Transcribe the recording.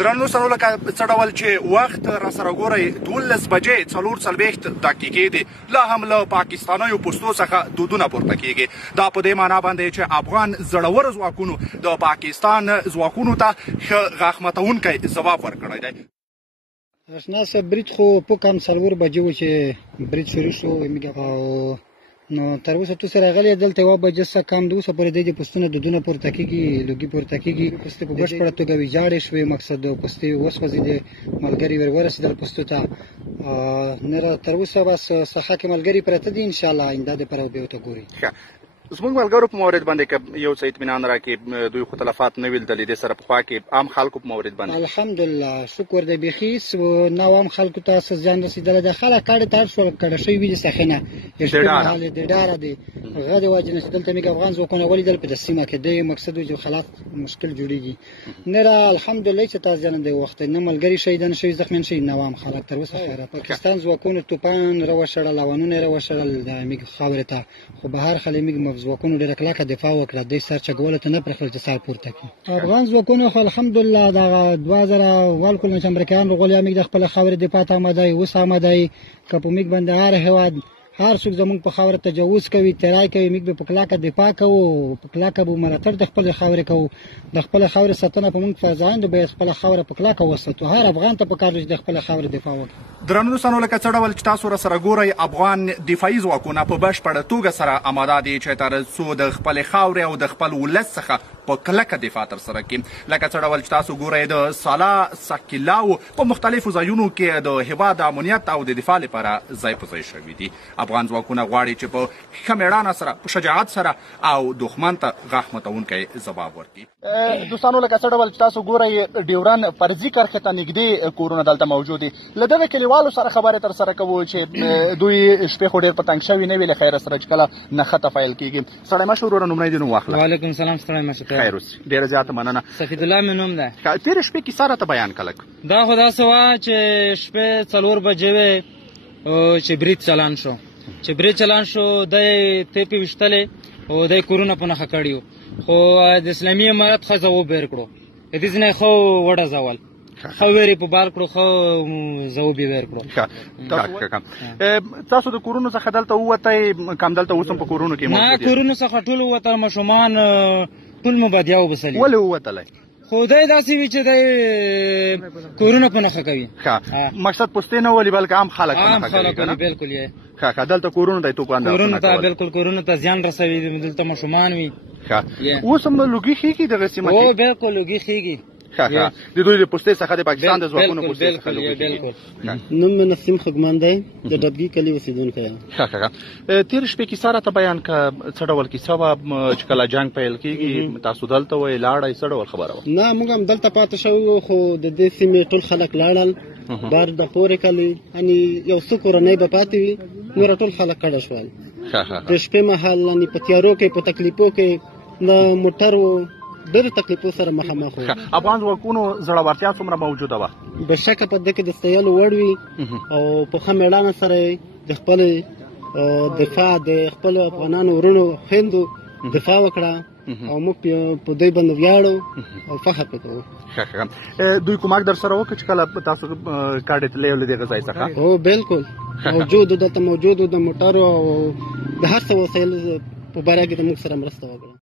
درنو سره لکه څه ډول چې وخت را سره ګورئ 12 بجې 4:40 دقیقې دي لا هم له پاکستانیو پوستو څخه دودونه پورته کیږي دا په دې معنا باندې چې افغان زړور ځواکونو د پاکستان ځواکونو ته ښه غاښ ماتونکی ځواب ورکړی دی. اشنا صاحب برید خو په کم 4 بجې و چې برید شروع شو نو تر اوسه تو سره غلې دلته و بجې څخه کم د اوسه پورې د پوستونو دودونه پورته کیږي لوګي پورته کیږي پوستې په بشپړه توګه ویجاړې شوې مقصد پوستې وسوځېدې ملګري ورسېدل پوستو ته نه تر اوسه بس څخه کې ملګري پرته دي ان شاء الله آینده دپاره به ورته ګوري. زموږ ملګرو په مورد باندې که یو څه اطمینان راکړي دوی خو تلفات نه ویل دلې دې سره پخوا کې عام خلکو په مورد باندې الحمدلله شکر دی بیخي نو عام خلکو ته څه زیان رسېدلی دی خلک کاڼې ته هر څوک کډه شوي وي د څخه نه د ډاره دی هغه د وجې نه چې دلته موږ افغان ځواکونه ولیدل په د سیمه کې دی مقصد و چې خلاف مشکل جوړېږي نه را الحمدلله چې تا زیان دی وخت نه ملګري شهیدان شوي زخمیان شوي نه عام خلک تر اوسه خیره پاکستان ځواکونو توپان راوشړل اوانونه یې راوشړل د موږ خاورې ته خو به هر خلک موږ ځواکونو ډېره کلکه دفاع وکړه دوی سر چګولو ته نه پرېښودل چې سر پورته کړي افغان ځواکونو خو الحمدلله دغه 2000 والکل نه چې امریکایان راغلي موږ د خپلې خاورې دفاع ته آماده یو اوس آماده یو که په موږ باندې هر هېواد هر څوک زموږ په خاوره تجاوز کوي تیری کوي موږ به په کلکه دفاع کوو په کلکه به ملاتړ د خپلې خاورې کوو د خپلې خاورې ساتنه په موږ فرضاندو به خپله خاوره په کلکه وساتو هر افغان ته پکار دی چې د خپلې خاورې دفاع وکړي. درنو دوستانو لکه څه ډول چې تاسو را سره ګورئ افغان دفاعي ځواکونه په بشپړه توګه سره آماده دي چې تر څو د خپلې خاورې او د خپل ولس څخه په کلکه دفاع ترسره کړي لکه څه ډول چې تاسو ګورئ د سالا سکیلاو په مختلفو ځایونو کې د هېواد د امنیت او د دفاع لپاره ځای په ځای شوي دي. افغان ځواکونه غواړي چې په ښه مېړانه سره په شجاعت سره او دښمن ته غاښ ماتونکی ځواب ورکړي. دوستانو لکه څه ډول چې تاسو ګورئ ډیورن فرضي کرښې ته نږدې کورونه دلته موجود دي له دغه کلیوالو سره خبرې ترسره کوو چې دوی شپې خو ډېر په تنګ شوي نه وي له خیره سره چې کله نښته پیل کېږي. سړی مشر وروره لومړی دې نوم واخله. وعلیکم السلام سړی مشر خیر اوسې ډېره زیاته مننه. سفید الله مې نوم دی. تېرې شپې کیسه راته بیان کړه. دا خو داسې وه چې شپې 4 بجې وې چې برید چلان شو چې برید چلان شو دی تیپې ویشتلې او دی کورونه په نښه کړي وو خو د اسلامي امارت ښځه وبیر کړو د دې ځینې ښه وډزول ښه ویرې په بار کړو ښه ځواب یې ویر کړو. تاسو د کورونو څخه دلته ووتئ که همدلته اوس هم په کورونو کې نه کورونو څخه ټول ووتل ماشومان ټول مبادیه وبسلي. ولې ووتلی؟ خو دی داسې وي چې دی کورونه په نښه کوي. مقصد پوستې نه ولي بلکې عام خلک عام خلک ولي بالکل یې دلته کورونو ته توپان کورونو ته بالکل کورونو ته زیان رسوي دلته ماشومان وي. اوس هم لوګي خېږي دغه سیمه کې؟ او بالکل لوګي خېږي د دوی د پوستې څخه د پاکستان د ځواکونو پوستې څخه بالکل. نوم مې نسیم خګمان دی د ډبګي کلي اوسېدونکی یم. تېرې شپې کیسه راته بیان کړه څه ډول کیسه وه چې کله جنګ پیل کېږي تاسو دلته وئ لاړئ څه ډول خبره وه؟ نه موږ هم دلته پاتې شوي وو خو د دې سیمې ټول خلک لاړل بار د پورې کلي یعنې یو څه کورنۍ به پاتې وي نور ټول خلک کډه شول د شپې مهال یعنې په تیارو کې په تکلیفو کې د موټرو ډېرې تکلیفو سره مخامخ وو. افغان ځواکونو زړورتیا څومره موجوده وه؟ بېشکه په دې کې د ستایلو وړ وي او په ښه مېړانه سره د خپلې دفاع د خپلو افغانانو وروڼو خویندو دفاع وکړه او موږ په دوی باندې ویاړو او فخر پرې کوو. دوی کومک در سره وکړه چې کله تاسو کاډې تللې له دغه ځای څخه؟ هو بالکل موجود دلته موجود د موټرو او د هر څه وسایل په باره کې د موږ سره مرسته وکړه.